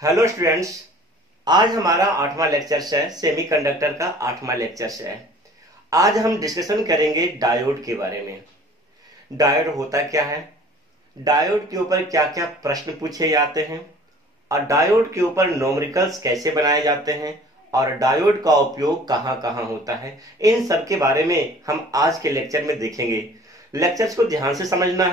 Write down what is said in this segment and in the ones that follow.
Hello students. आज हमारा 8वां lectures है, सेमीकंडक्टर का 8वां लेक्चर्स है। आज हम डिस्कशन करेंगे डायोड के बारे में। डायोड होता क्या है, डायोड के ऊपर क्या क्या प्रश्न पूछे जाते हैं, और डायोड के ऊपर न्यूमेरिकल्स कैसे बनाए जाते हैं, और डायोड का उपयोग कहाँ कहाँ होता है, इन सब के बारे में हम आज के लेक्चर में देखेंगे। लेक्चर्स को ध्यान से समझना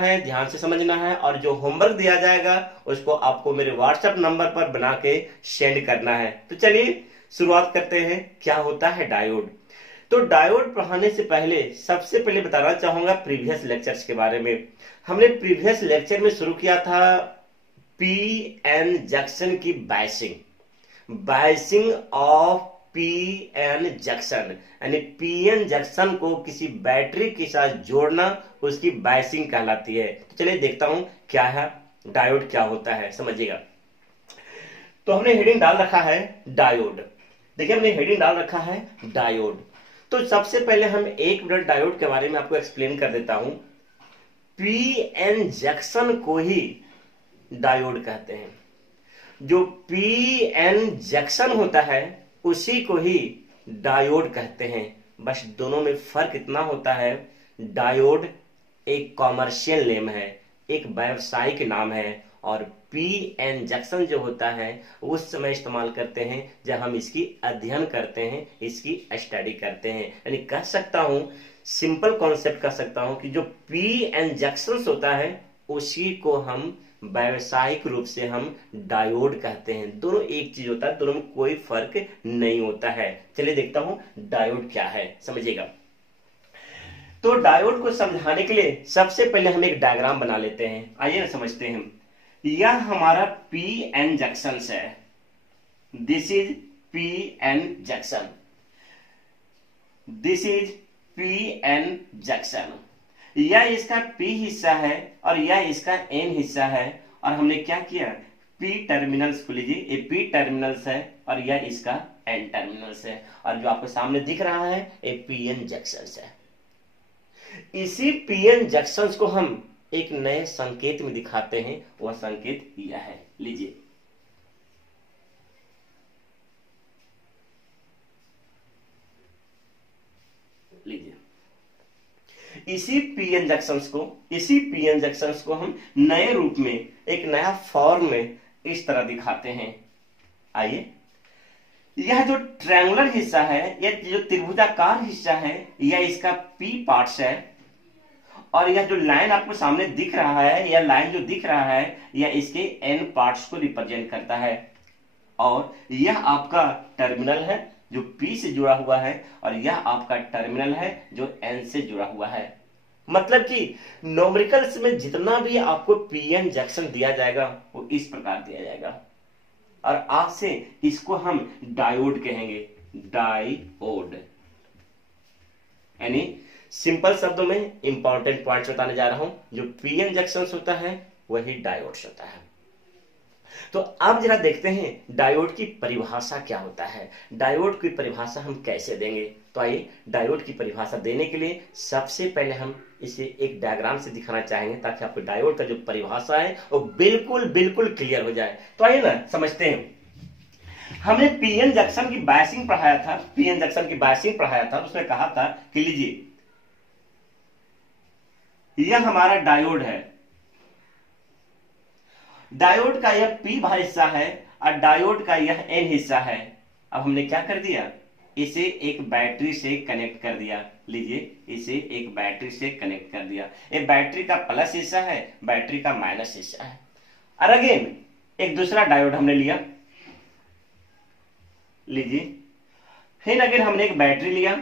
है और जो होमवर्क दिया जाएगा उसको आपको मेरे व्हाट्सएप नंबर पर बना के सेंड करना है। तो चलिए शुरुआत करते हैं। क्या होता है डायोड? तो डायोड पढ़ाने से पहले सबसे पहले बताना चाहूंगा प्रीवियस लेक्चर्स के बारे में। हमने प्रीवियस लेक्चर में शुरू किया था पी एन जंक्शन की biasing of P N junction, यानी पी एन जंक्शन को किसी बैटरी के साथ जोड़ना, उसकी बायसिंग कहलाती है। तो चलिए देखता हूं क्या है डायोड, क्या होता है, समझिएगा। तो हमने हेडिंग डाल रखा है डायोड। देखिए हमने हेडिंग डाल रखा है डायोड। तो सबसे पहले हम 1 मिनट डायोड के बारे में आपको एक्सप्लेन कर देता हूं। पी एन जंक्शन को ही डायोड कहते हैं। जो पी एन जंक्शन होता है उसी को ही डायोड कहते हैं। बस दोनों में फर्क इतना होता है, डायोड एक कॉमर्शियल नेम है, एक व्यावसायिक नाम है, और पी एन जंक्शन जो होता है उस समय इस्तेमाल करते हैं जब हम इसकी अध्ययन करते हैं, इसकी स्टडी करते हैं। यानी कह सकता हूं, सिंपल कॉन्सेप्ट कह सकता हूं कि जो पी एन जंक्शन होता है उसी को हम व्यावसायिक रूप से हम डायोड कहते हैं। दोनों एक चीज होता है, दोनों में कोई फर्क नहीं होता है। चलिए देखता हूं डायोड क्या है, समझिएगा। तो डायोड को समझाने के लिए सबसे पहले हम एक डायग्राम बना लेते हैं। आइए ना समझते हैं। यह हमारा पी एन जंक्शन है। This is P N junction, this is P N junction. यह इसका P हिस्सा है और यह इसका N हिस्सा है। और हमने क्या किया, P टर्मिनल्स को लीजिए, ये P टर्मिनल्स है और यह इसका N टर्मिनल्स है। और जो आपको सामने दिख रहा है ये PN जंक्शंस है। इसी PN जंक्शंस को हम एक नए संकेत में दिखाते हैं। वह संकेत यह है, लीजिए। लीजिए इसी पीएन जंक्शंस को हम नए रूप में, एक नया फॉर्म में इस तरह दिखाते हैं। आइए, यह जो ट्रायंगुलर हिस्सा है, यह जो त्रिभुजाकार हिस्सा है, यह इसका पी पार्ट्स है। और यह जो लाइन आपको सामने दिख रहा है, यह लाइन जो दिख रहा है, यह इसके एन पार्ट्स को रिप्रेजेंट करता है। और यह आपका टर्मिनल है जो P से जुड़ा हुआ है, और यह आपका टर्मिनल है जो N से जुड़ा हुआ है। मतलब कि न्यूमेरिकल्स में जितना भी आपको पीएन जंक्शन दिया जाएगा वो इस प्रकार दिया जाएगा। और आज से इसको हम डायोड कहेंगे, डायोड। यानी सिंपल शब्दों में इंपॉर्टेंट पॉइंट्स बताने जा रहा हूं। जो पीएन जंक्शन होता है वही डायोड होता है। तो अब जरा देखते हैं डायोड की परिभाषा क्या होता है, डायोड की परिभाषा हम कैसे देंगे। तो आइए, डायोड की परिभाषा देने के लिए सबसे पहले हम इसे एक डायग्राम से दिखाना चाहेंगे ताकि आपको डायोड का जो परिभाषा है वो बिल्कुल बिल्कुल क्लियर हो जाए। तो आइए ना समझते हैं। हमने पीएन जंक्शन की बायसिंग पढ़ाया था, उसमें कहा था कि लीजिए यह हमारा डायोड है, डायोड का यह P भाग हिस्सा है और डायोड का यह N हिस्सा है। अब हमने क्या कर दिया, इसे एक बैटरी से कनेक्ट कर दिया। लीजिए, इसे एक बैटरी से कनेक्ट कर दिया। ये बैटरी का प्लस हिस्सा है, बैटरी का माइनस हिस्सा है। और अगेन एक दूसरा डायोड हमने लिया, लीजिए, फिर अगेन हमने एक बैटरी लिया।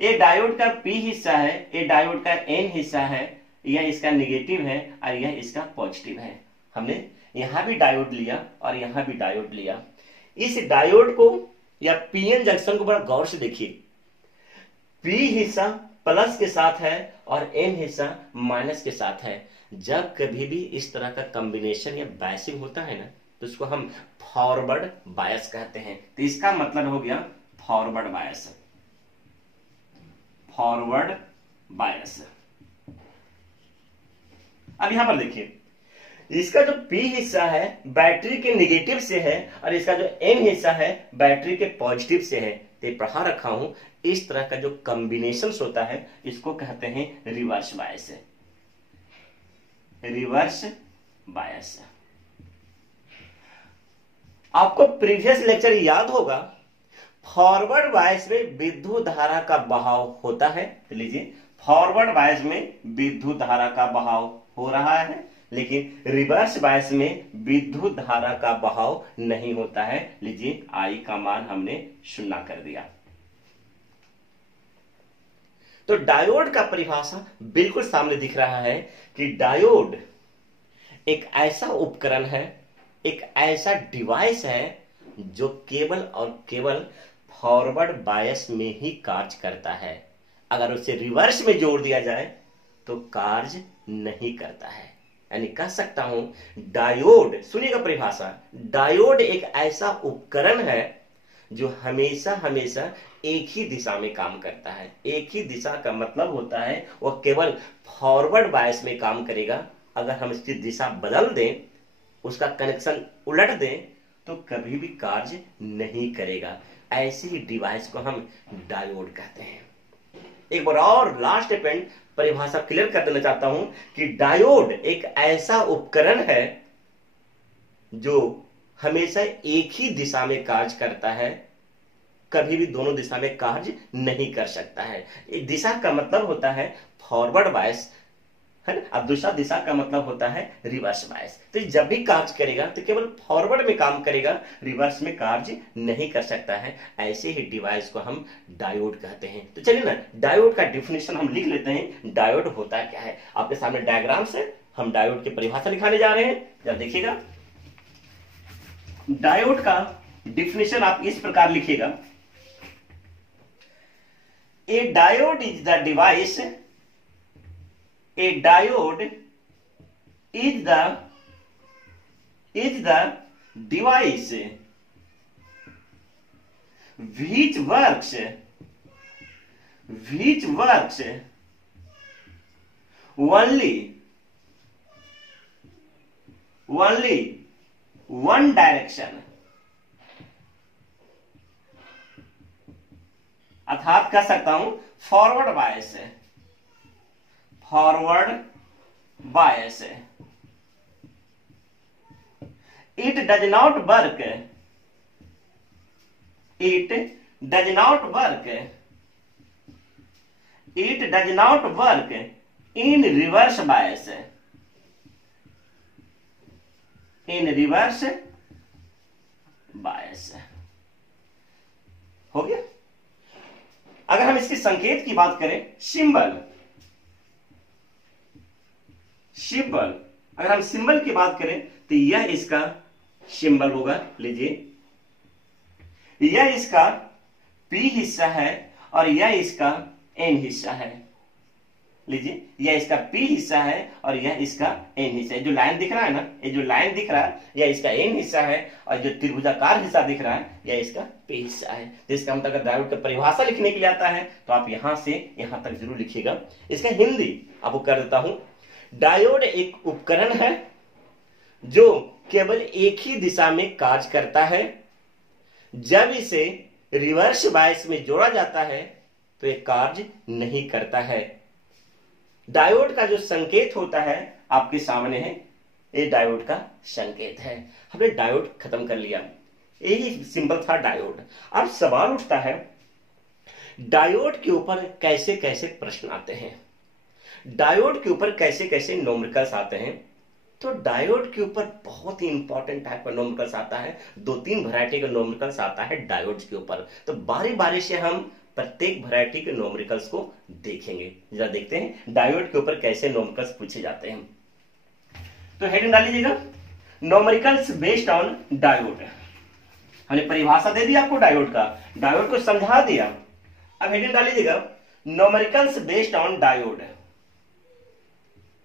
ये डायोड का P हिस्सा है, ये डायोड का N हिस्सा है, यह इसका नेगेटिव है और यह इसका पॉजिटिव है। हमने यहां भी डायोड लिया और यहां भी डायोड लिया। इस डायोड को या पीएन जंक्शन को बड़ा गौर से देखिए। P हिस्सा प्लस के साथ है और N हिस्सा माइनस के साथ है। जब कभी भी इस तरह का कॉम्बिनेशन या बायसिंग होता है ना, तो उसको हम फॉरवर्ड बायस कहते हैं। तो इसका मतलब हो गया फॉरवर्ड बायस। अब यहां पर देखिए, इसका जो P हिस्सा है बैटरी के नेगेटिव से है और इसका जो N हिस्सा है बैटरी के पॉजिटिव से है। तो पढ़ा रखा हूं, इस तरह का जो कॉम्बिनेशन होता है इसको कहते हैं रिवर्स बायस। Reverse bias. आपको प्रीवियस लेक्चर याद होगा, फॉरवर्ड बायस में विद्युत धारा का बहाव होता है। तो लीजिए, फॉरवर्ड बायस में विद्युत धारा का बहाव हो रहा है, लेकिन रिवर्स बायस में विद्युत धारा का बहाव नहीं होता है। लीजिए, आई का मान हमने 0 कर दिया। तो डायोड का परिभाषा बिल्कुल सामने दिख रहा है कि डायोड एक ऐसा उपकरण है, एक ऐसा डिवाइस है जो केवल और केवल फॉरवर्ड बायस में ही कार्य करता है। अगर उसे रिवर्स में जोड़ दिया जाए तो कार्य नहीं करता है। यानी कह सकता हूं, डायोड, सुनिएगा परिभाषा, डायोड एक ऐसा उपकरण है जो हमेशा हमेशा एक ही दिशा में काम करता है। एक ही दिशा का मतलब होता है वह केवल फॉरवर्ड बायस में काम करेगा। अगर हम इसकी दिशा बदल दें, उसका कनेक्शन उलट दें, तो कभी भी कार्य नहीं करेगा। ऐसे ही डिवाइस को हम डायोड कहते हैं। एक बार और लास्ट पॉइंट परिभाषा क्लियर कर देना चाहता हूं कि डायोड एक ऐसा उपकरण है जो हमेशा एक ही दिशा में कार्य करता है, कभी भी दोनों दिशा में कार्य नहीं कर सकता है। दिशा का मतलब होता है फॉरवर्ड बायस, है ना। अब दूसरा दिशा का मतलब होता है रिवर्स बायस। तो जब भी कार्य करेगा तो केवल फॉरवर्ड में काम करेगा, रिवर्स में कार्य नहीं कर सकता है। ऐसे ही डिवाइस को हम डायोड कहते हैं। तो चलिए ना, डायोड का डिफिनेशन हम लिख लेते हैं। डायोड होता क्या है, आपके सामने डायग्राम से हम डायोड की परिभाषा लिखाने जा रहे हैं। जरा देखिएगा, डायोड का डिफिनेशन आप इस प्रकार लिखिएगा। ए diode is the device, a diode is the device which works only one direction। अर्थात कह सकता हूं फॉरवर्ड बायस है, forward bias. It does not work, it does not work, it does not work in reverse bias, in reverse bias. हो गया। अगर हम इसके संकेत की बात करें, सिंबल, सिंबल, अगर हम सिंबल की बात करें तो यह इसका सिंबल होगा। लीजिए, यह इसका P हिस्सा है और यह इसका N हिस्सा है। लीजिए, यह इसका P हिस्सा है और यह इसका N हिस्सा है। जो लाइन दिख रहा है ना, ये जो लाइन दिख रहा है यह इसका N हिस्सा है और जो त्रिभुजाकार हिस्सा दिख रहा है यह इसका P हिस्सा है। तो इसका मतलब अगर डायोड का परिभाषा लिखने के लिए आता है तो आप यहां से यहां तक जरूर लिखिएगा। इसका हिंदी आपको कर देता हूं। डायोड एक उपकरण है जो केवल एक ही दिशा में कार्य करता है। जब इसे रिवर्स बायस में जोड़ा जाता है तो यह कार्य नहीं करता है। डायोड का जो संकेत होता है आपके सामने है, ये डायोड का संकेत है। हमने डायोड खत्म कर लिया, यही सिंपल था डायोड। अब सवाल उठता है, डायोड के ऊपर कैसे कैसे प्रश्न आते हैं, डायोड के ऊपर कैसे कैसे न्यूमेरिकल्स आते हैं। तो डायोड के ऊपर बहुत ही इंपॉर्टेंट टाइप का न्यूमेरिकल्स आता है। 2-3 वैरायटी का न्यूमेरिकल्स आता है डायोड के ऊपर। तो बारी बारी से हम प्रत्येक वैरायटी के न्यूमेरिकल्स को देखेंगे। जरा देखते हैं डायोड के ऊपर कैसे न्यूमेरिकल्स पूछे जाते हैं। तो हेडिंग डाल लीजिएगा, न्यूमेरिकल्स बेस्ड ऑन डायोड। हमने परिभाषा दे दी आपको डायोड का, डायोड को समझा दिया। अब हेडिंग डाल लीजिएगा, numericals based on diode.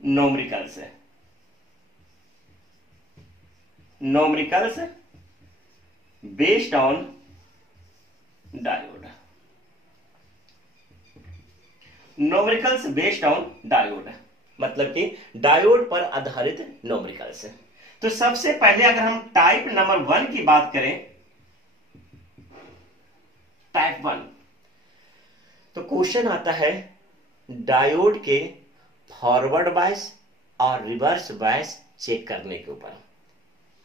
Numericals, numericals based on diode, numericals based on diode मतलब कि डायोड पर आधारित न्यूमेरिकल्स है। तो सबसे पहले अगर हम टाइप नंबर 1 की बात करें, टाइप 1, तो क्वेश्चन आता है डायोड के फॉरवर्ड बायस और रिवर्स बायस चेक करने के ऊपर।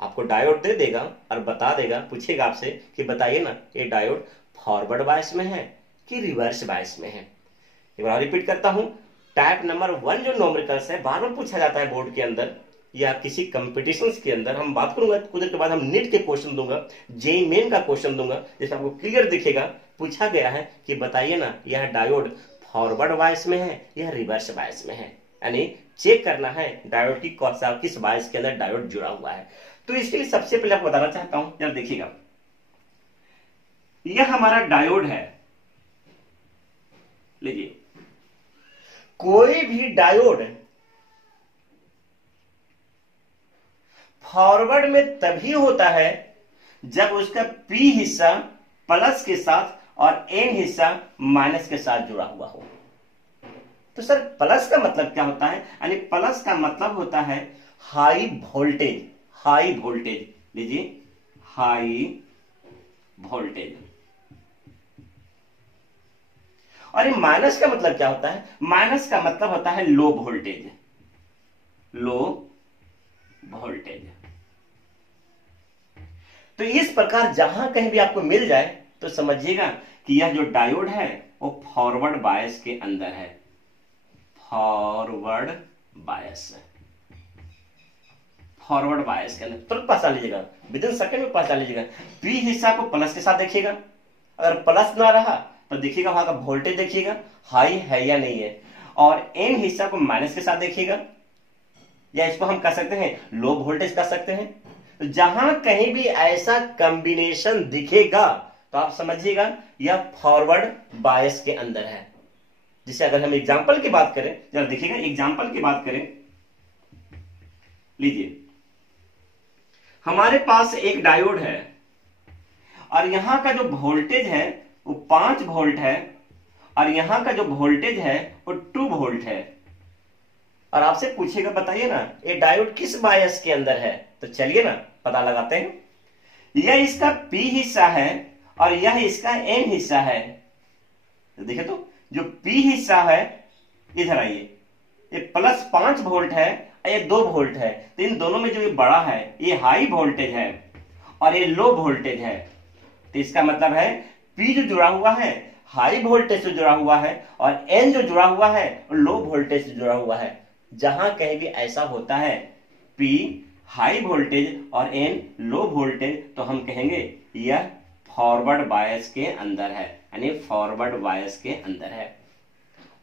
आपको डायोड दे देगा और बता देगा, पूछेगा आपसे कि बताइए ना ये डायोड फॉरवर्ड बायस में है कि रिवर्स बायस में है। एक बार रिपीट करता हूं, टाइप नंबर 1 जो न्यूमेरिकल्स है बार बार पूछा जाता है बोर्ड के अंदर या किसी कंपटीशंस के अंदर। हम बात करूंगा कुछ देर के बाद, हम नीट के क्वेश्चन दूंगा, जेईई मेन का क्वेश्चन दूंगा, जिसमें आपको क्लियर दिखेगा पूछा गया है कि बताइए ना यह डायोड फॉरवर्ड बायस में है या रिवर्स बायस में है, यानी चेक करना है डायोड की किस बायस के अंदर डायोड जुड़ा हुआ है। तो इसके लिए सबसे पहले आपको बताना चाहता हूं, जरा देखिएगा, यह हमारा डायोड है। लीजिए, कोई भी डायोड फॉरवर्ड में तभी होता है जब उसका पी हिस्सा प्लस के साथ और एन हिस्सा माइनस के साथ जुड़ा हुआ हो। तो सर प्लस का मतलब क्या होता है? यानी प्लस का मतलब होता है हाई वोल्टेज, हाई वोल्टेज। लीजिए, हाई वोल्टेज। और ये माइनस का मतलब क्या होता है? माइनस का मतलब होता है लो वोल्टेज, लो वोल्टेज। तो इस प्रकार जहां कहीं भी आपको मिल जाए तो समझिएगा कि यह जो डायोड है वो फॉरवर्ड बायस के अंदर है, फॉरवर्ड बायस, फॉरवर्ड बायस के अंदर तुरंत पहचान लीजिएगा, विद इन सेकंड में पहचान लीजिएगा। पी हिस्सा को प्लस के साथ देखिएगा, अगर प्लस ना रहा तो देखिएगा वहां का वोल्टेज देखिएगा हाई है या नहीं है, और एन हिस्सा को माइनस के साथ देखिएगा, या इसको हम कह सकते हैं लो वोल्टेज कह सकते हैं। तो जहां कहीं भी ऐसा कॉम्बिनेशन दिखेगा तो आप समझिएगा यह फॉरवर्ड बायस के अंदर है। जिसे अगर हम एग्जांपल की बात करें, जरा देखिएगा एग्जांपल की बात करें, लीजिए हमारे पास एक डायोड है और यहां का जो वोल्टेज है वो 5 वोल्ट है और यहां का जो वोल्टेज है वो 2 वोल्ट है। और आपसे पूछेगा बताइए ना ये डायोड किस बायस के अंदर है? तो चलिए ना पता लगाते हैं। यह इसका पी हिस्सा है और यह इसका एन हिस्सा है। तो देखिए, तो जो पी हिस्सा है इधर आइए, ये प्लस 5 वोल्ट है, ये 2 वोल्ट है। तो इन दोनों में जो ये बड़ा है ये हाई वोल्टेज है और ये लो वोल्टेज है। तो इसका मतलब है पी जो जुड़ा हुआ है हाई वोल्टेज से जुड़ा हुआ है और एन जो जुड़ा हुआ है वो लो वोल्टेज से जुड़ा हुआ है। जहां कहीं भी ऐसा होता है पी हाई वोल्टेज और एन लो वोल्टेज, तो हम कहेंगे यह फॉरवर्ड बायस के अंदर है, यानी फॉरवर्ड बायस के अंदर है।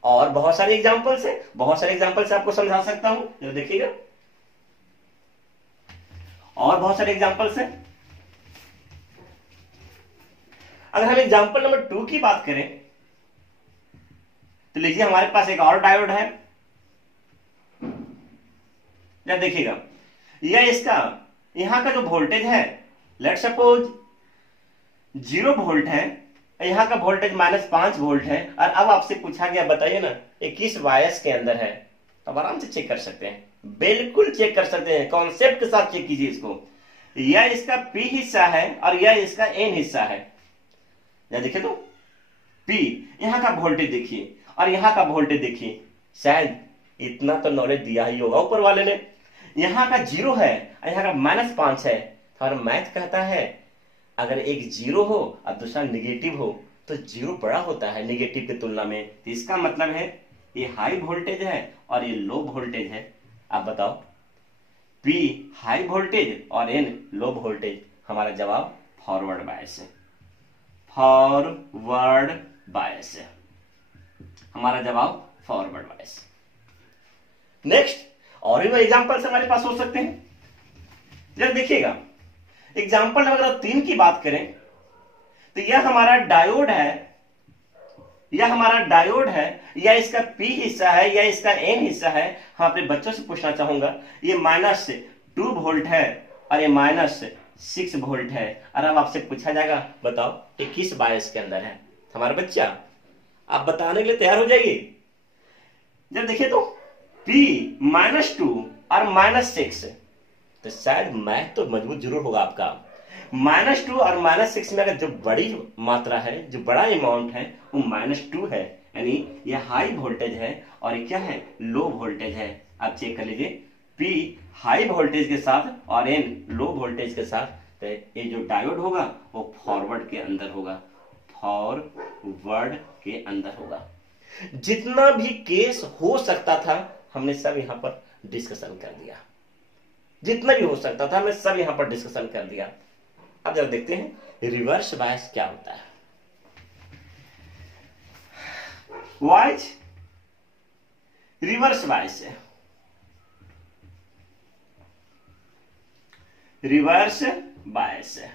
और बहुत सारे एग्जांपल्स है, बहुत सारे एग्जांपल से आपको समझा सकता हूं, जरा देखिएगा, और बहुत सारे एग्जांपल्स हैं। अगर हम एग्जांपल नंबर 2 की बात करें तो लीजिए हमारे पास एक और डायोड है। जरा देखिएगा, यह इसका यहां का जो वोल्टेज है लेट सपोज 0 वोल्ट है, यहां का वोल्टेज -5 वोल्ट है। और अब आपसे पूछा गया बताइए ना ये किस बायस के अंदर है? तो आप आराम से चेक कर सकते हैं, बिल्कुल चेक कर सकते हैं, कॉन्सेप्ट के साथ चेक कीजिए इसको। यह इसका पी हिस्सा है और यह इसका एन हिस्सा है। या देखिए, तो पी यहां का वोल्टेज देखिए और यहां का वोल्टेज देखिए, शायद इतना तो नॉलेज दिया ही होगा ऊपर वाले ने। यहां का 0 है और यहां का -5 है। और मैथ कहता है अगर एक 0 हो और दूसरा निगेटिव हो तो 0 बड़ा होता है निगेटिव की तुलना में। तो इसका मतलब है ये हाई वोल्टेज है और ये लो वोल्टेज है। आप बताओ, पी हाई वोल्टेज और एन लो वोल्टेज। हमारा जवाब फॉरवर्ड बायस है, फॉरवर्ड बायस है हमारा जवाब, फॉरवर्ड बायस। नेक्स्ट, और भी एग्जांपल्स हमारे पास हो सकते हैं। जब देखिएगा एग्जांपल अगर 3 की बात करें तो यह हमारा डायोड है, यह हमारा डायोड है, या इसका पी हिस्सा है या इसका एन हिस्सा है। हम अपने बच्चों से पूछना चाहूंगा, ये -2 वोल्ट है और ये -6 वोल्ट है। और अब आपसे पूछा जाएगा बताओ ये किस बायस के अंदर है? हमारे बच्चा आप बताने के लिए तैयार हो जाइए। जब देखिए तो P -2 और -6, तो शायद मैथ तो मजबूत जरूर होगा आपका। -2 और -6 में अगर जो बड़ी मात्रा है, जो बड़ा अमाउंट है, वो -2 है, यानी ये हाई वोल्टेज है और ये क्या है, लो वोल्टेज है। आप चेक कर लीजिए, P हाई वोल्टेज के साथ और N लो वोल्टेज के साथ, तो ये जो डायोड होगा वो फॉरवर्ड के अंदर होगा, फॉरवर्ड के अंदर होगा। जितना भी केस हो सकता था हमने सब यहां पर डिस्कशन कर दिया, जितना भी हो सकता था मैं सब यहां पर डिस्कशन कर दिया। अब जरा देखते हैं रिवर्स बायस क्या होता है। वाइज रिवर्स बायस है, रिवर्स बायस है।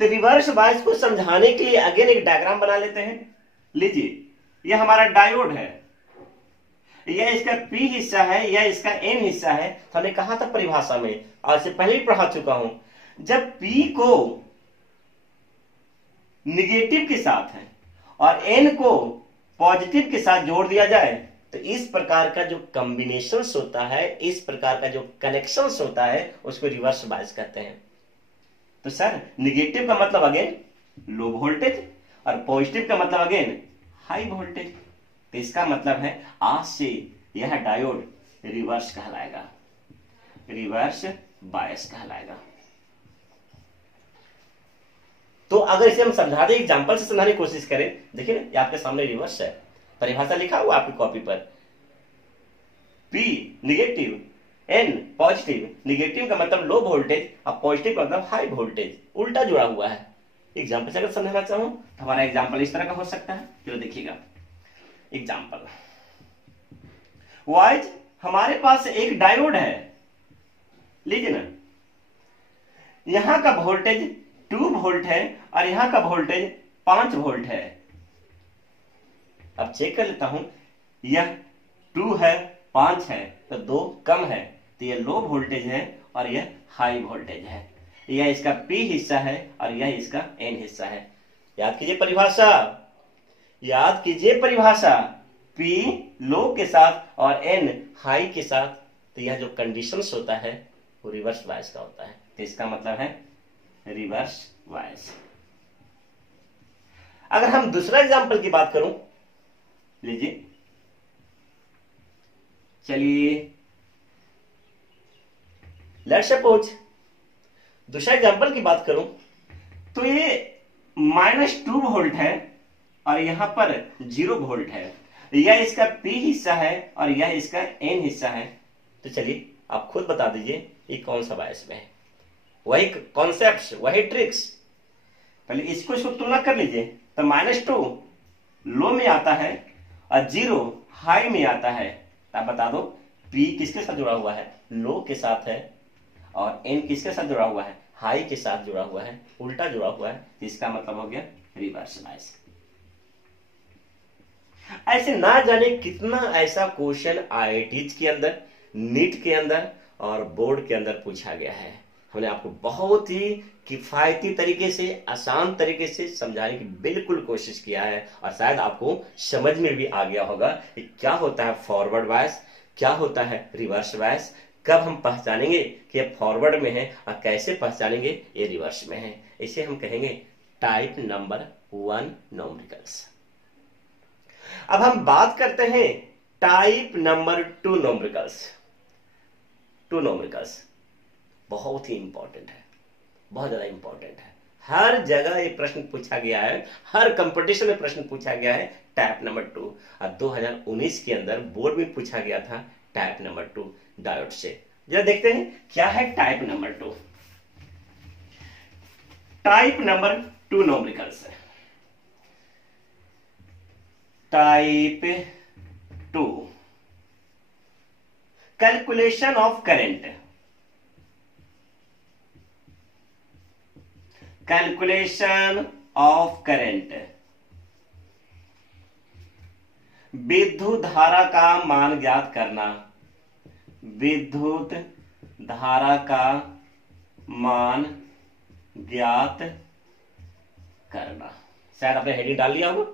तो रिवर्स बायस को समझाने के लिए अगेन एक डायग्राम बना लेते हैं। लीजिए, यह हमारा डायोड है, यह इसका P हिस्सा है, यह इसका N हिस्सा है। तो हमने कहा था परिभाषा में, आज से पहले ही पढ़ा चुका हूं, जब P को निगेटिव के साथ है और N को पॉजिटिव के साथ जोड़ दिया जाए तो इस प्रकार का जो कॉम्बिनेशन होता है, इस प्रकार का जो कनेक्शन होता है, उसको रिवर्स बायस कहते हैं। तो सर निगेटिव का मतलब अगेन लो वोल्टेज और पॉजिटिव का मतलब अगेन हाई वोल्टेज। तो इसका मतलब है आज से यह डायोड रिवर्स कहलाएगा, रिवर्स बायस कहलाएगा। तो अगर इसे हम समझा दें, एग्जांपल से समझाने की कोशिश करें, देखिए ना, ये आपके सामने रिवर्स है, परिभाषा लिखा हुआ आपकी कॉपी पर, P negative, N positive. Negative का मतलब लो वोल्टेज और पॉजिटिव का मतलब हाई वोल्टेज, उल्टा जुड़ा हुआ है। एग्जांपल से अगर समझाना चाहूं तो हमारा एग्जांपल इस तरह का हो सकता है। चलो देखिएगा एग्जांपल। वाइज हमारे पास एक डायोड है, लीजिए ना, यहां का वोल्टेज 2 वोल्ट है और यहां का वोल्टेज 5 वोल्ट है। अब चेक कर लेता हूं, यह 2 है, 5 है, तो 2 कम है, तो यह लो वोल्टेज है और यह हाई वोल्टेज है। यह इसका P हिस्सा है और यह इसका N हिस्सा है। याद कीजिए परिभाषा, याद कीजिए परिभाषा, P लो के साथ और N हाई के साथ, तो यह जो कंडीशंस होता है वो रिवर्स बायस का होता है। तो इसका मतलब है रिवर्स बायस। अगर हम दूसरा एग्जांपल की बात करूं, लीजिए, चलिए लेट्स सपोज दूसरा एग्जांपल की बात करूं तो ये -2 वोल्ट है और यहां पर 0 वोल्ट है। यह इसका P हिस्सा है और यह इसका N हिस्सा है। तो चलिए आप खुद बता दीजिए ये कौन सा बायस में है। वही कॉन्सेप्ट्स, वही ट्रिक्स, पहले इसको तुलना कर लीजिए। तो -2 लो में आता है और 0 हाई में आता है। आप बता दो P किसके साथ जुड़ा हुआ है, लो के साथ है, और N किसके साथ जुड़ा हुआ है, हाई के साथ जुड़ा हुआ है, उल्टा जुड़ा हुआ है। इसका मतलब हो गया रिवर्स बायस। ऐसे ना जाने कितना ऐसा क्वेश्चन IITs के अंदर, नीट के अंदर और बोर्ड के अंदर पूछा गया है। हमने आपको बहुत ही किफायती तरीके से, आसान तरीके से समझाने की बिल्कुल कोशिश किया है और शायद आपको समझ में भी आ गया होगा कि क्या होता है फॉरवर्ड बायस, क्या होता है रिवर्स बायस, कब हम पहचानेंगे कि ये फॉरवर्ड में है और कैसे पहचानेंगे ये रिवर्स में है। इसे हम कहेंगे टाइप नंबर 1 न्यूमेरिकल्स। अब हम बात करते हैं टाइप नंबर 2 न्यूमेरिकल्स। 2 न्यूमेरिकल्स बहुत ही इंपॉर्टेंट है, बहुत ज्यादा इंपॉर्टेंट है। हर जगह ये प्रश्न पूछा गया है, हर कंपटीशन में प्रश्न पूछा गया है टाइप नंबर 2। और 2019 के अंदर बोर्ड में पूछा गया था टाइप नंबर 2 डायोड से। जरा देखते हैं क्या है type number 2। Type number 2 numericals है। Type 2 calculation of current, calculation of current, विद्युत धारा का मान ज्ञात करना, विद्युत धारा का मान ज्ञात करना। शायद आपने हेडिंग डाल लिया होगा।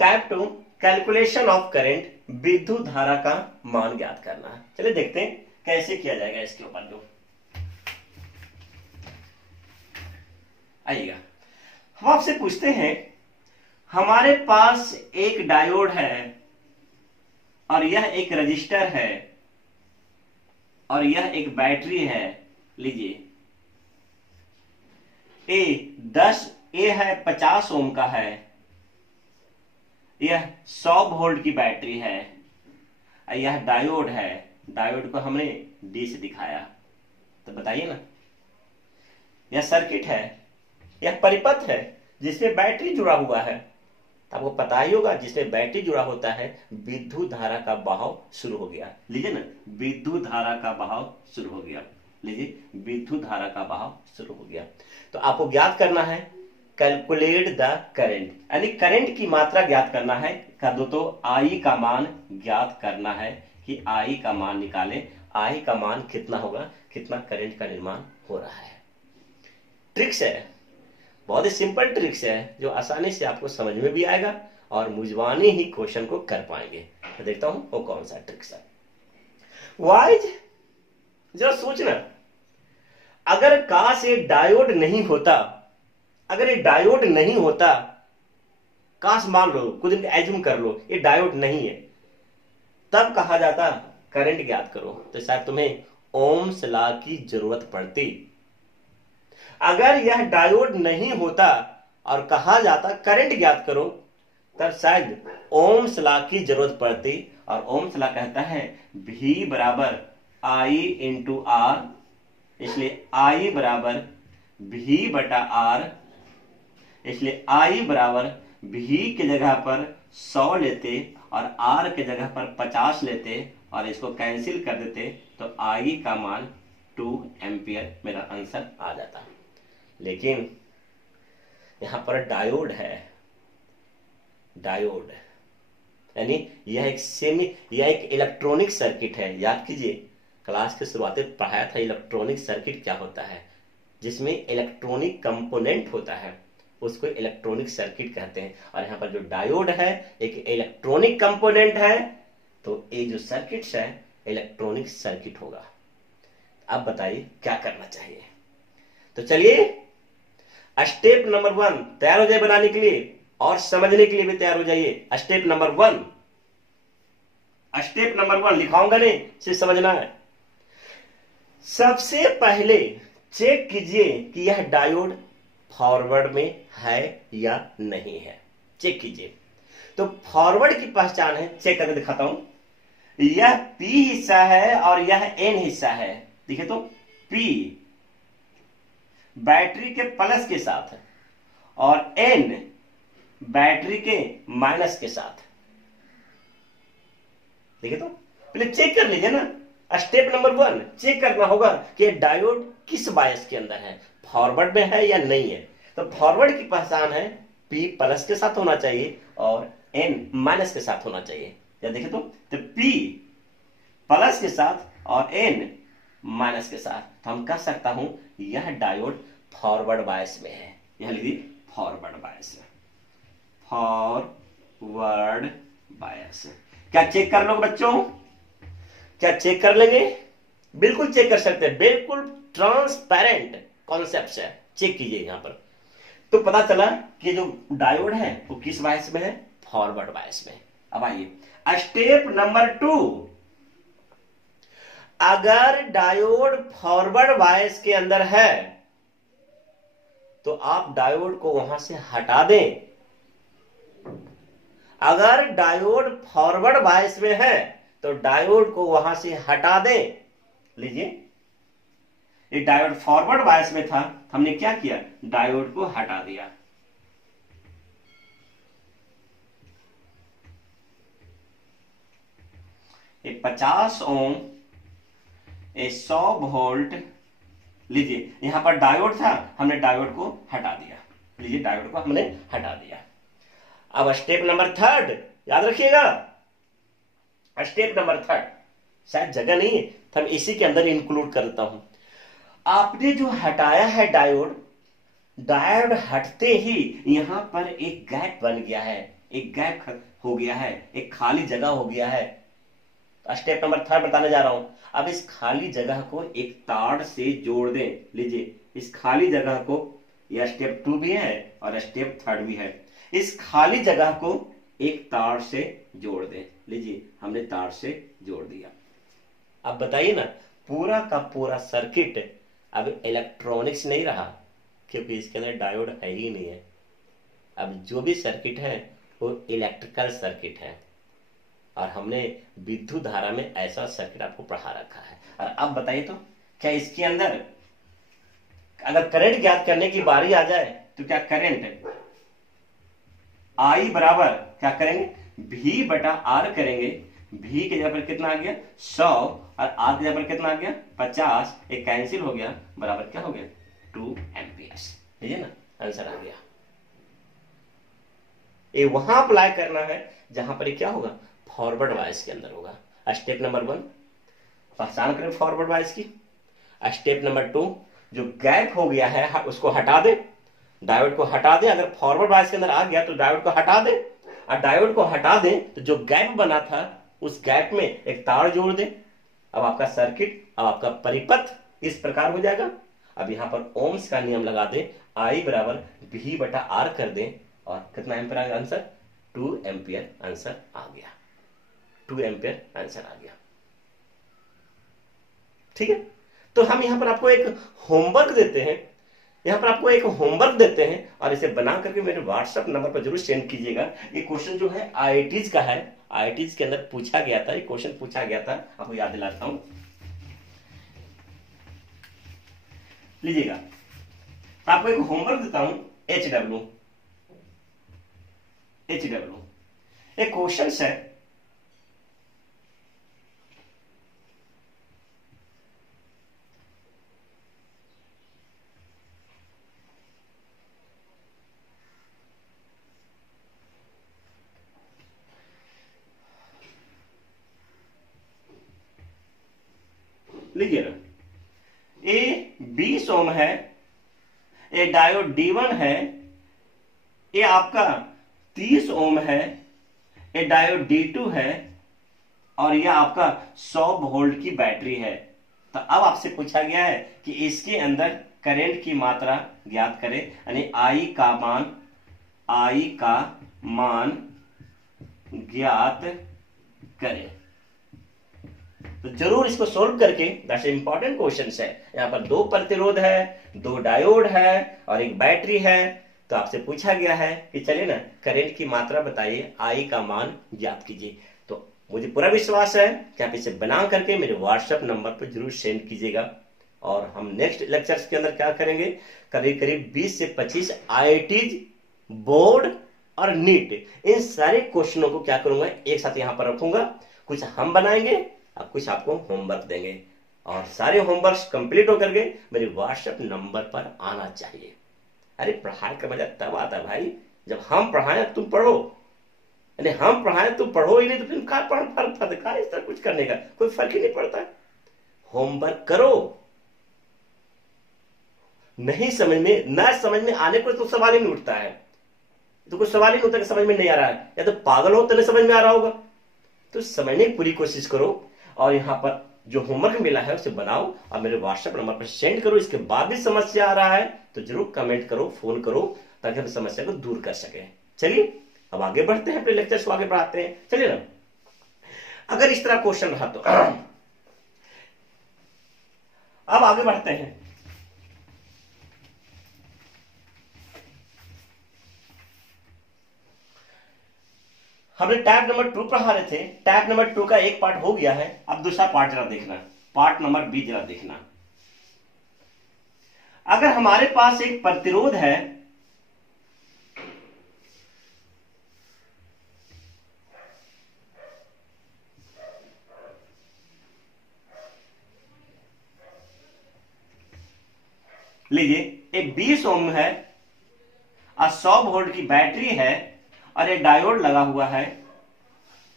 टाइप 2 कैलकुलेशन ऑफ करंट, विद्युत धारा का मान ज्ञात करना है। चलिए देखते हैं कैसे किया जाएगा इसके ऊपर। जो आइएगा, हम आपसे पूछते हैं, हमारे पास एक डायोड है और यह एक रजिस्टर है और यह एक बैटरी है। लीजिए, ए है 50 ओम का है, यह 100 वोल्ट की बैटरी है, यह डायोड है। डायोड को हमने डी से दिखाया, तो बताइए ना, यह सर्किट है, यह परिपथ है जिसमें बैटरी जुड़ा हुआ है। तो आपको पता ही होगा, जिसमें बैटरी जुड़ा होता है विद्युत धारा का बहाव शुरू हो गया। लीजिए ना, विद्युत धारा का बहाव शुरू हो गया। लीजिए, विद्युत धारा का बहाव शुरू हो गया। तो आपको ज्ञात करना है कैलकुलेट द करंट, यानी करंट की मात्रा ज्ञात करना है। कर दो तो आई का मान ज्ञात करना है कि आई का मान निकालें। आई का मान कितना होगा, कितना करंट का निर्माण हो रहा है। ट्रिक्स है, बहुत ही सिंपल ट्रिक्स है, जो आसानी से आपको समझ में भी आएगा और मुझवानी ही क्वेश्चन को कर पाएंगे। तो देखता हूं वो कौन सा ट्रिक्स है। वाइज जरा सोचना, अगर काश ये डायोड नहीं होता, अगर ये डायोड नहीं होता, काश मान लो, कुछ दिन एज्यूम कर लो ये डायोड नहीं है, तब कहा जाता करंट ज्ञात करो, तो शायद तुम्हें ओम्स लॉ की जरूरत पड़ती। अगर यह डायोड नहीं होता और कहा जाता करंट ज्ञात करो, तब शायद ओम्स लॉ की जरूरत पड़ती। और ओम्स लॉ कहता है V बराबर I इंटू आर, इसलिए I बराबर V बटा R, इसलिए I बराबर V की जगह पर 100 लेते और R की जगह पर 50 लेते और इसको कैंसिल कर देते, तो I का मान 2 एम्पियर मेरा आंसर आ जाता। लेकिन यहां पर डायोड है, डायोड यानी यह एक इलेक्ट्रॉनिक सर्किट है। याद कीजिए, क्लास के शुरुआत में पढ़ाया था इलेक्ट्रॉनिक सर्किट क्या होता है, जिसमें इलेक्ट्रॉनिक कंपोनेंट होता है, उसको इलेक्ट्रॉनिक सर्किट कहते हैं। और यहाँ पर जो डायोड है एक इलेक्ट्रॉनिक कंपोनेंट है, तो ये जो सर्किट है इलेक्ट्रॉनिक सर्किट होगा। अब बताइए क्या करना चाहिए। तो चलिए स्टेप नंबर 1 तैयार हो जाए बनाने के लिए और समझने के लिए भी तैयार हो जाइए। स्टेप नंबर 1, स्टेप नंबर 1 लिखाऊंगा नहीं, सिर्फ समझना है। सबसे पहले चेक कीजिए कि यह डायोड फॉरवर्ड में है या नहीं है, चेक कीजिए। तो फॉरवर्ड की पहचान है, चेक करके दिखाता हूं। यह P हिस्सा है और यह N हिस्सा है। देखिए तो P बैटरी के प्लस के साथ और N बैटरी के माइनस के साथ। देखिए तो पहले चेक कर लीजिए ना। स्टेप नंबर 1 चेक करना होगा कि डायोड किस बायस के अंदर है, फॉरवर्ड में है या नहीं है। तो फॉरवर्ड की पहचान है P प्लस के साथ होना चाहिए और N माइनस के साथ होना चाहिए। या देखिए तो P प्लस के साथ और N माइनस के साथ, तो हम कह सकता हूं यह डायोड फॉरवर्ड बायस में है। यह लीजिए फॉरवर्ड बायस है, फॉरवर्ड बायस। क्या चेक कर लोगे बच्चों, क्या चेक कर लेंगे? बिल्कुल चेक कर सकते हैं, बिल्कुल ट्रांसपेरेंट कॉन्सेप्ट है, चेक कीजिए यहां पर। तो पता चला कि जो डायोड है वो किस बायस में है, फॉरवर्ड बायस में। अब आइए स्टेप नंबर 2, अगर डायोड फॉरवर्ड बायस के अंदर है तो आप डायोड को वहां से हटा दें। अगर डायोड फॉरवर्ड बायस में है तो डायोड को वहां से हटा दें। लीजिए, ये डायोड फॉरवर्ड बायस में था, हमने क्या किया, डायोड को हटा दिया। ये 50 ओम, ये 100 वोल्ट। लीजिए यहां पर डायोड था, हमने डायोड को हटा दिया। लीजिए डायोड को हमने हटा दिया। अब स्टेप नंबर 3 याद रखिएगा, स्टेप नंबर 3 शायद जगह नहीं है तो हम इसी के अंदर इंक्लूड कर देता हूं। आपने जो हटाया है डायोड, डायोड हटते ही यहां पर एक गैप बन गया है। एक गैप हो गया है, एक खाली जगह हो गया है। स्टेप नंबर 3 बताने जा रहा हूं। अब इस खाली जगह को एक तार से जोड़ दें। लीजिए, इस खाली जगह को, यह स्टेप 2 भी है और स्टेप 3 भी है। इस खाली जगह को एक तार से जोड़ दें। लीजिए, हमने तार से जोड़ दिया। अब बताइए ना, पूरा का पूरा सर्किट अब इलेक्ट्रॉनिक्स नहीं रहा, क्योंकि इसके अंदर डायोड है ही नहीं है। अब जो भी सर्किट है वो इलेक्ट्रिकल सर्किट है, और हमने विद्युत धारा में ऐसा सर्किट आपको पढ़ा रखा है। और अब बताइए तो, क्या इसके अंदर अगर करंट ज्ञात करने की बारी आ जाए तो क्या करंट आई बराबर क्या करेंगे, V बटा R करेंगे। V के जगह पर कितना आ गया 100 और R के जगह पर कितना आ गया 50, एक कैंसिल हो गया, बराबर क्या हो गया 2 एम्पियर्स। ठीक है ना, आंसर आ गया। ये वहां अप्लाई करना है जहां पर क्या होगा, फॉरवर्ड वाइस के अंदर होगा। स्टेप नंबर 1 पहचान करें फॉरवर्ड वाइस की। स्टेप नंबर 2 जो गैप हो गया है उसको हटा दे, डायोड को हटा दे। अगर फॉरवर्ड वाइस के अंदर आ गया तो डायोड को हटा दे, और डायोड को हटा दे तो जो गैप बना था उस गैप में एक तार जोड़ दे। अब आपका सर्किट, अब आपका परिपथ इस प्रकार हो जाएगा। अब यहां पर ओम्स का नियम लगा दे, I बराबर V बटा R कर दे, और कितना एम्पियर आ गया आंसर 2 एम्पियर आंसर आ गया। 2 एम्पियर आंसर आ गया। ठीक है, तो हम यहां पर आपको एक होमवर्क देते हैं, और इसे बना करके मेरे व्हाट्सएप नंबर पर जरूर सेंड कीजिएगा। ये क्वेश्चन जो है आईआईटीज का है, आईआईटीज के अंदर पूछा गया था, ये क्वेश्चन पूछा गया था, आपको याद दिलाता हूं। लीजिएगा, आपको एक होमवर्क देता हूं, HW एक क्वेश्चन है। लीजिए ना, ये 20 ओम है, ये डायोड D1 है, ये आपका 30 ओम है, ये डायोड D2 है, और यह आपका 100 वोल्ट की बैटरी है। तो अब आपसे पूछा गया है कि इसके अंदर करंट की मात्रा ज्ञात करें, यानी I का मान ज्ञात करें। तो जरूर इसको सोल्व करके, दैट्स इंपॉर्टेंट क्वेश्चन है। यहां पर 2 प्रतिरोध है, 2 डायोड है और एक बैटरी है। तो आपसे पूछा गया है कि चलिए ना, करंट की मात्रा बताइए, I का मान ज्ञात कीजिए। तो मुझे पूरा विश्वास है कि आप इसे बना करके मेरे व्हाट्सएप नंबर पर जरूर सेंड कीजिएगा। और हम नेक्स्ट लेक्चर्स के अंदर क्या करेंगे, करीब करीब 20 से 25 आईआईटीज, बोर्ड और नीट, इन सारे क्वेश्चनों को क्या करूंगा, एक साथ यहां पर रखूंगा। कुछ हम बनाएंगे और कुछ आपको होमवर्क देंगे, और सारे होमवर्क कंप्लीट होकर के मेरे व्हाट्सएप नंबर पर आना चाहिए। अरे पढ़ाई का मजा तब आता है भाई जब हम पढ़ाएं तुम पढ़ो, यानी हम पढ़ाएं तुम पढ़ो ही नहीं, तो फिर क्या फर्क पड़ता है, इस तरह कुछ करने का कोई फर्क ही नहीं पड़ता। होमवर्क करो, नहीं समझ में, न समझ में आने पर तो सवाल ही नहीं उठता है। तो कोई सवाल ही नहीं होता कि समझ में नहीं आ रहा है, या तो पागल हो तो नहीं समझ में आ रहा होगा। तो समझने की पूरी कोशिश करो, और यहाँ पर जो होमवर्क मिला है उसे बनाओ और मेरे व्हाट्सएप नंबर पर सेंड करो। इसके बाद भी समस्या आ रहा है तो जरूर कमेंट करो, फोन करो, ताकि हम समस्या को दूर कर सके। चलिए अब आगे बढ़ते हैं, अपने लेक्चर्स को आगे बढ़ाते हैं। चलिए ना, अगर इस तरह क्वेश्चन रहा तो अब आगे बढ़ते हैं। हमने टैब नंबर 2 पढ़ा रहे थे, टैब नंबर 2 का एक पार्ट हो गया है। अब दूसरा पार्ट जरा देखना, पार्ट नंबर B जरा देखना। अगर हमारे पास एक प्रतिरोध है, लीजिए एक 20 ओम है और 100 वोल्ट की बैटरी है और एक डायोड लगा हुआ है।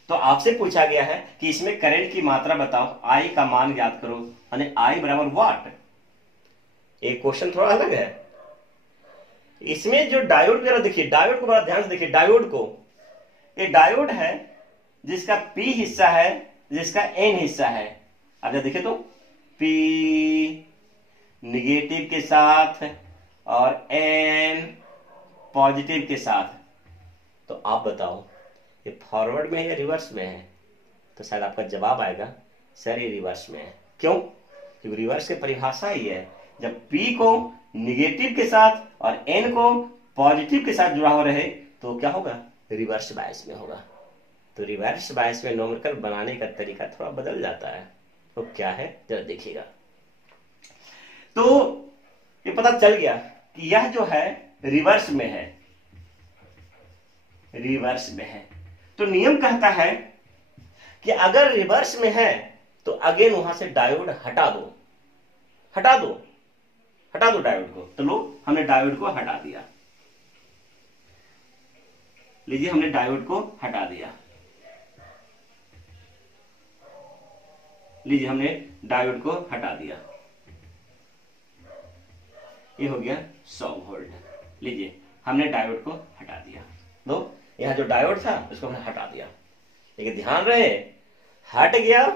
तो आपसे पूछा गया है कि इसमें करंट की मात्रा बताओ, I का मान ज्ञात करो, यानी I बराबर वाट। एक क्वेश्चन थोड़ा अलग है। इसमें जो डायोड वगैरह देखिए, डायोड को बड़ा ध्यान से देखिए, डायोड को ये डायोड है जिसका P हिस्सा है, जिसका N हिस्सा है। अगर देखें तो P निगेटिव के साथ और N पॉजिटिव के साथ। तो आप बताओ ये फॉरवर्ड में है या रिवर्स में है? तो शायद आपका जवाब आएगा सर ये रिवर्स में है। क्यों? क्योंकि रिवर्स की परिभाषा ही है, जब P को निगेटिव के साथ और N को पॉजिटिव के साथ जुड़ा हुआ रहे तो क्या होगा? रिवर्स बायस में होगा। तो रिवर्स बायस में न्यूमेरिकल बनाने का तरीका थोड़ा बदल जाता है। तो क्या है जरा देखिएगा। तो ये पता चल गया कि यह जो है रिवर्स में है, रिवर्स में है। तो नियम कहता है कि अगर रिवर्स में है तो अगेन वहां से डायोड हटा दो, हटा दो, हटा दो डायोड को। तो लो हमने डायोड को हटा दिया। लीजिए हमने डायोड को हटा दिया। लीजिए हमने डायोड को हटा दिया। ये हो गया 100 वोल्ट। लीजिए हमने डायोड को हटा दिया। दो यहां जो डायोड था उसको हमने हटा दिया। लेकिन ध्यान रहे हट गया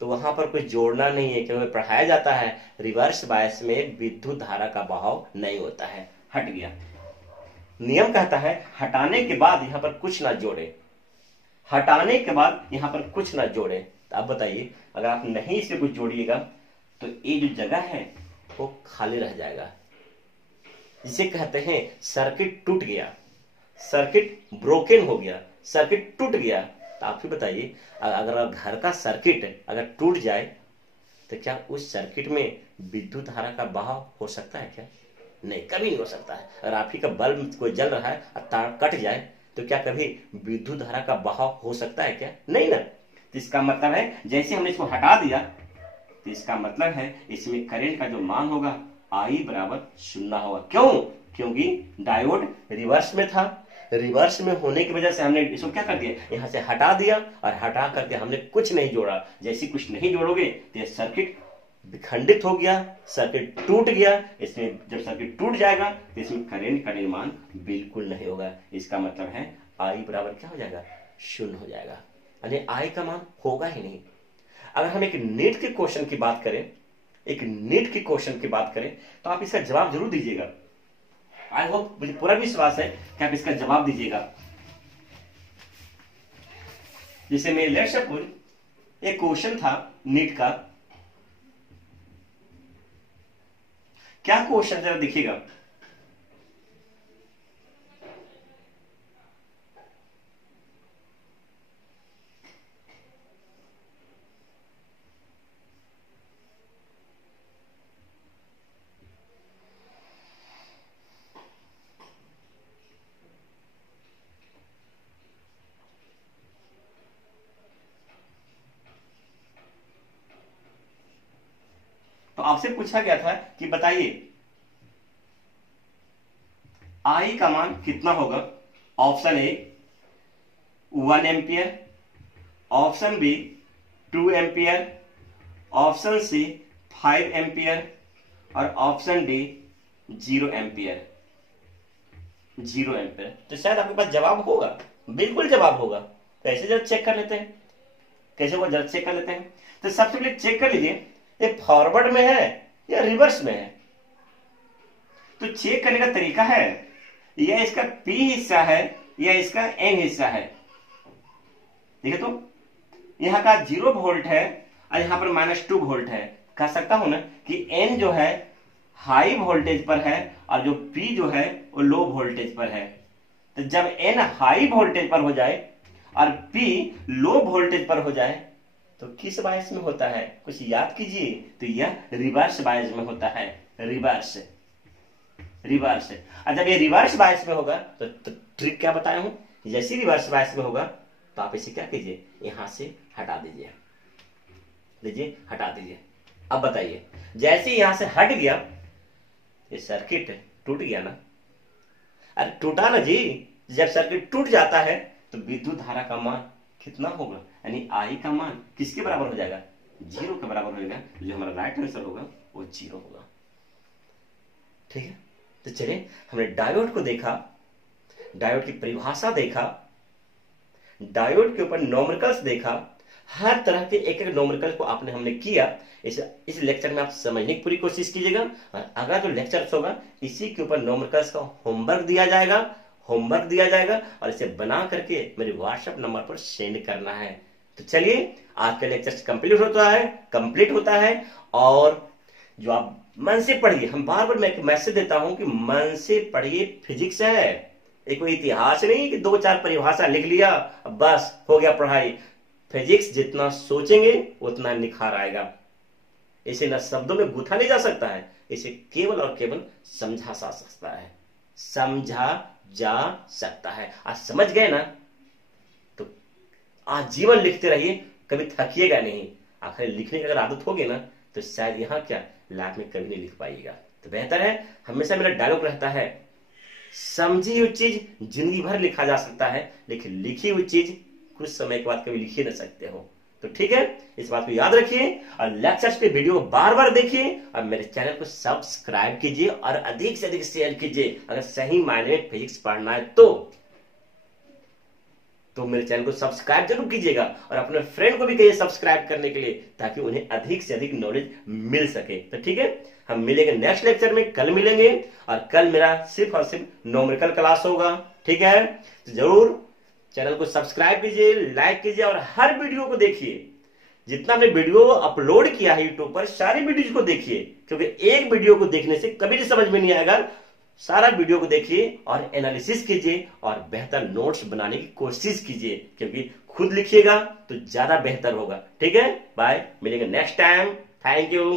तो वहां पर कुछ जोड़ना नहीं है, क्योंकि पढ़ाया जाता है रिवर्स बायस में विद्युत धारा का बहाव नहीं होता है। हट गया। नियम कहता है हटाने के बाद यहां पर कुछ ना जोड़े, हटाने के बाद यहां पर कुछ ना जोड़े। तो आप बताइए अगर आप नहीं इसे कुछ जोड़िएगा तो ये जो जगह है वो खाली रह जाएगा, जिसे कहते हैं सर्किट टूट गया, सर्किट ब्रोकन हो गया, सर्किट टूट गया। तो आप ही बताइए अगर घर का सर्किट अगर टूट जाए तो क्या उस सर्किट में विद्युत धारा का बहाव हो सकता है क्या? नहीं, कभी नहीं हो सकता है। अगर आप ही का बल्ब कोई जल रहा है और तार कट जाए तो क्या कभी विद्युत धारा का बहाव हो सकता है क्या? नहीं ना। तो इसका मतलब है जैसे हमने इसको हटा दिया तो इसका मतलब है इसमें करंट का जो मान होगा I बराबर 0 होगा। क्यों? क्योंकि डायोड रिवर्स में था। रिवर्स में होने की वजह से हमने इसको क्या कर दिया, यहां से हटा दिया और हटा करके हमने कुछ नहीं जोड़ा। जैसे कुछ नहीं जोड़ोगे तो यह सर्किट विखंडित हो गया, सर्किट टूट गया। इसमें जब सर्किट टूट जाएगा तो इसमें करंट का निर्माण बिल्कुल नहीं होगा। इसका मतलब है I बराबर क्या हो जाएगा? 0 हो जाएगा, यानी I का मान होगा ही नहीं। अगर हम एक नीट के क्वेश्चन की बात करें, एक नीट के क्वेश्चन की बात करें तो आप इसका जवाब जरूर दीजिएगा। आई होप, मुझे पूरा विश्वास है कि आप इसका जवाब दीजिएगा। जैसे मैं लेट्स सपोज एक क्वेश्चन था नीट का। क्या क्वेश्चन जरा देखिएगा। तो आपसे पूछा गया था कि बताइए I का मान कितना होगा। Option A 1 ampere, option B 2 ampere, option C 5 ampere और ऑप्शन डी 0 एम्पियर। 0 एम्पियर। तो शायद आपके पास जवाब होगा, बिल्कुल जवाब होगा। तो ऐसे जरा चेक कर लेते हैं, कैसे वो जरा चेक कर लेते हैं। तो सबसे पहले चेक कर लीजिए ये फॉरवर्ड में है या रिवर्स में है। तो चेक करने का तरीका है यह इसका P हिस्सा है या इसका N हिस्सा है। देखिए तो यहां का 0 वोल्ट है और यहां पर -2 वोल्ट है। कह सकता हूं ना कि N जो है हाई वोल्टेज पर है और जो P जो है वो लो वोल्टेज पर है। तो जब N हाई वोल्टेज पर हो जाए और P लो वोल्टेज पर हो जाए तो किस बायस में होता है? कुछ याद कीजिए। तो यह रिवर्स बायस में होता है। Reverse, reverse. और जब ये रिवर्स बायस में होगा तो ट्रिक क्या बताया हूं, जैसे रिवर्स बायस में होगा तो आप इसे क्या कीजिए, यहां से हटा दीजिए। लीजिए हटा दीजिए। अब बताइए जैसे यहां से हट गया ये सर्किट टूट गया ना। अरे टूटा ना जी। जब सर्किट टूट जाता है तो विद्युत धारा का मान कितना होगा, यानी I का मान किसके बराबर हो जाएगा? 0 के बराबर होगा। जो हमारा राइट आंसर होगा वो 0 होगा। ठीक है। तो चलिए हमने डायोड को देखा, डायोड की परिभाषा देखा, डायोड के ऊपर न्यूमेरिकल्स देखा, हर तरह के एक एक न्यूमेरिकल को आपने हमने किया। इस लेक्चर में आप समझने की पूरी कोशिश कीजिएगा, और अगला जो लेक्चर होगा इसी के ऊपर न्यूमेरिकल्स का होमवर्क दिया जाएगा और इसे बना करके मेरे व्हाट्सएप नंबर पर सेंड करना है। तो चलिए, आज का लेक्चर कंप्लीट होता है। और जो आप मन से पढ़िए, हम बार बार मैं मैसेज देता हूं कि मन से पढ़िए। फिजिक्स है, एक कोई इतिहास नहीं कि 2-4 परिभाषा लिख लिया बस हो गया पढ़ाई। फिजिक्स जितना सोचेंगे उतना निखार आएगा। इसे न शब्दों में गूथा नहीं जा सकता है, इसे केवल और केवल समझा जा सकता है। आज समझ गए ना, तो आज जीवन लिखते रहिए, कभी थकिएगा नहीं। आखिर लिखने की अगर आदत होगी ना, तो शायद यहाँ क्या लाइफ में कभी नहीं लिख पाइएगा। तो बेहतर है, हमेशा मेरा डायलॉग रहता है, समझी हुई चीज जिंदगी भर लिखा जा सकता है, लेकिन लिखी हुई चीज कुछ समय के बाद कभी लिख ही ना सकते हो। तो ठीक है, इस बात को याद रखिए और लेक्चर्स के वीडियो बार बार देखिए और मेरे चैनल को सब्सक्राइब कीजिए और अधिक से अधिक शेयर कीजिए। अगर सही मायने में फिजिक्स पढ़ना है तो मेरे चैनल को सब्सक्राइब जरूर कीजिएगा और अपने फ्रेंड को भी कहिए सब्सक्राइब करने के लिए, ताकि उन्हें अधिक से अधिक नॉलेज मिल सके। तो ठीक है, हम मिलेंगे नेक्स्ट लेक्चर में, कल मिलेंगे। और कल मेरा सिर्फ और सिर्फ न्यूमेरिकल क्लास होगा। ठीक है, तो जरूर चैनल को सब्सक्राइब कीजिए, लाइक कीजिए और हर वीडियो को देखिए। जितना हमने वीडियो अपलोड किया है यूट्यूब पर, सारी वीडियो को देखिए, क्योंकि एक वीडियो को देखने से कभी भी समझ में नहीं आएगा। सारा वीडियो को देखिए और एनालिसिस कीजिए और बेहतर नोट्स बनाने की कोशिश कीजिए, क्योंकि खुद लिखिएगा तो ज्यादा बेहतर होगा। ठीक है, बाय, मिलेंगे नेक्स्ट टाइम। Thank you.